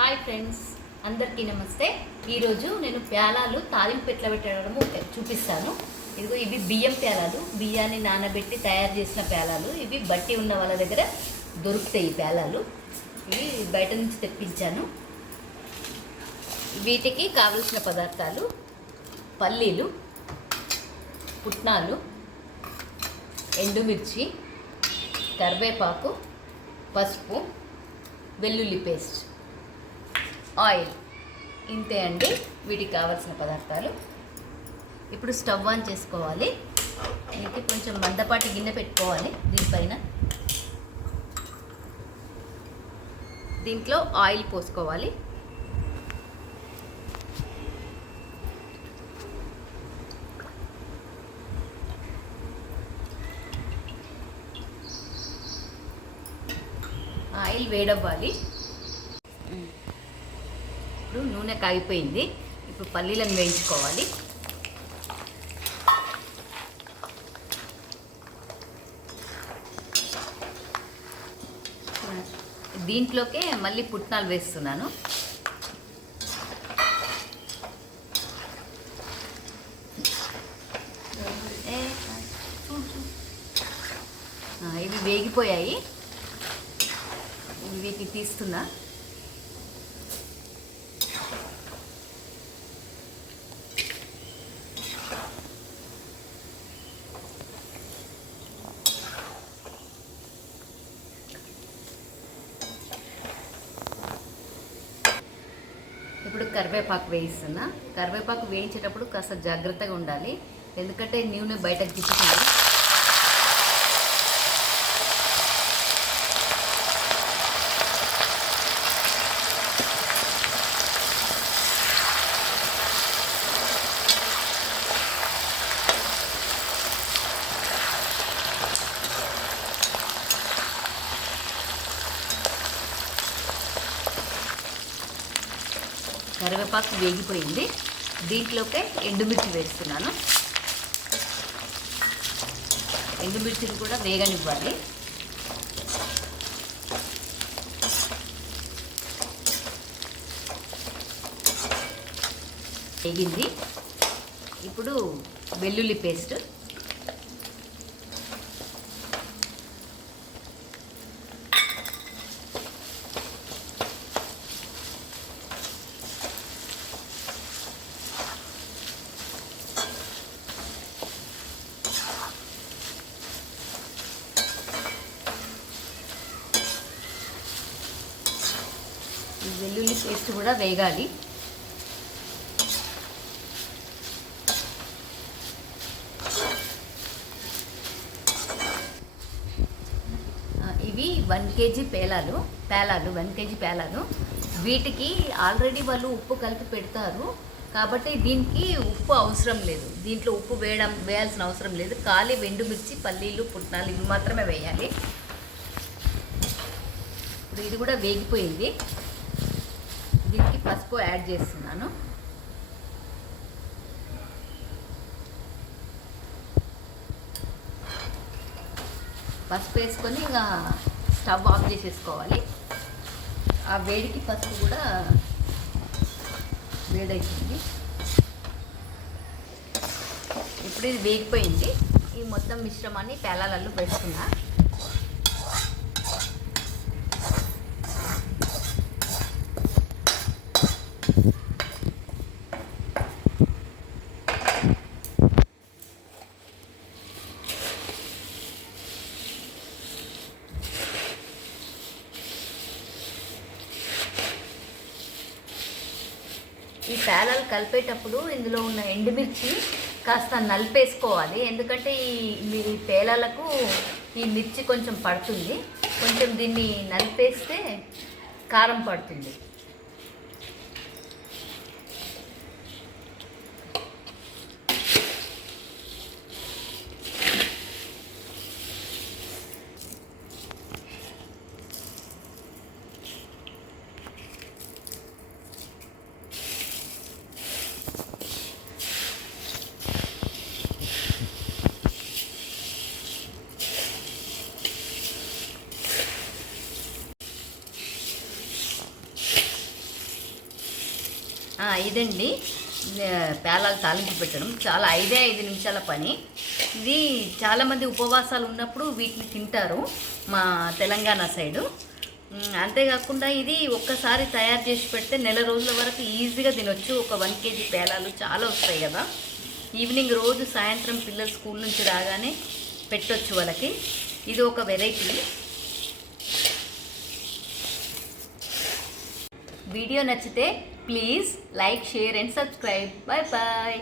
Hi friends, అందరికీ నమస్తే. ఈరోజు నేను ప్యాలాలు తాలింపు ఎట్లా పెట్టడము చూపిస్తాను. ఇదిగో ఇవి బియ్యం ప్యాలాలు, బియ్యాన్ని నానబెట్టి తయారు చేసిన ప్యాలాలు. ఇవి బట్టి ఉన్న వాళ్ళ దగ్గర దొరుకుతాయి ఈ ప్యాలాలు. ఇవి బయట నుంచి తెప్పించాను. వీటికి కావలసిన పదార్థాలు: పల్లీలు, పుట్నాలు, ఎండుమిర్చి, కరివేపాకు, పసుపు, వెల్లుల్లి పేస్ట్, ఆయిల్. ఇంతే అండి వీటికి కావాల్సిన పదార్థాలు. ఇప్పుడు స్టవ్ ఆన్ చేసుకోవాలి. దీనికి కొంచెం మందపాటి గిన్నె పెట్టుకోవాలి. దీనిపైన దీంట్లో ఆయిల్ పోసుకోవాలి. ఆయిల్ వేడవ్వాలి. ఇప్పుడు నూనె కాగిపోయింది. ఇప్పుడు పల్లీలను వేయించుకోవాలి. దీంట్లోకే మళ్ళీ పుట్నాలు వేస్తున్నాను. ఇవి వేగిపోయాయి. వీటిని తీస్తున్నా. ఇప్పుడు కరివేపాకు వేయిస్తున్నా. కరివేపాకు వేయించేటప్పుడు కాస్త జాగ్రత్తగా ఉండాలి, ఎందుకంటే నూనె బయటకు తిప్పుతుంది. కరివేపాకు వేగిపోయింది. దీంట్లోకే ఎండుమిర్చి వేస్తున్నాను. ఎండుమిర్చిని కూడా వేగనివ్వాలి. వేగింది. ఇప్పుడు వెల్లుల్లి పేస్ట్, వెల్లుల్లి పేస్ట్ కూడా వేగాలి. ఇవి 1 కేజీ పేలాలు 1 కేజీ పేలాలు. వీటికి ఆల్రెడీ వాళ్ళు ఉప్పు కలిపి పెడతారు కాబట్టి దీనికి ఉప్పు అవసరం లేదు. దీంట్లో ఉప్పు వేయాల్సిన అవసరం లేదు. ఖాళీ ఎండుమిర్చి, పల్లీలు, పుట్నాలు ఇవి మాత్రమే వేయాలి. ఇప్పుడు ఇది కూడా వేగిపోయింది. దీనికి పసుపు యాడ్ చేస్తున్నాను. పసుపు వేసుకొని ఇంకా స్టవ్ ఆఫ్ చేసేసుకోవాలి. ఆ వేడికి పసుపు కూడా వేడవుతుంది. ఇప్పుడు ఇది వేగిపోయింది. ఈ మొత్తం మిశ్రమాన్ని పేలాలలో వేసుకున్నా. ఈ పేలాలు కలిపేటప్పుడు ఇందులో ఉన్న ఎండుమిర్చి కాస్త నలిపేసుకోవాలి, ఎందుకంటే ఈ పేలాలకు ఈ మిర్చి కొంచెం పడుతుంది. కొంచెం దీన్ని నలిపేస్తే కారం పడుతుంది. ఇదండి పేలాలు తాలింపు పెట్టడం చాలా 5 నిమిషాల పని. ఇది చాలామంది ఉపవాసాలు ఉన్నప్పుడు వీటిని తింటారు మా తెలంగాణ సైడు. అంతేకాకుండా ఇది ఒక్కసారి తయారు చేసి పెడితే నెల రోజుల వరకు ఈజీగా తినొచ్చు. ఒక 1 kg పేలాలు చాలా వస్తాయి కదా. ఈవినింగ్ రోజు సాయంత్రం పిల్లలు స్కూల్ నుంచి రాగానే పెట్టొచ్చు వాళ్ళకి. ఇది ఒక వెరైటీ. వీడియో నచ్చితే please like, share and subscribe. Bye bye.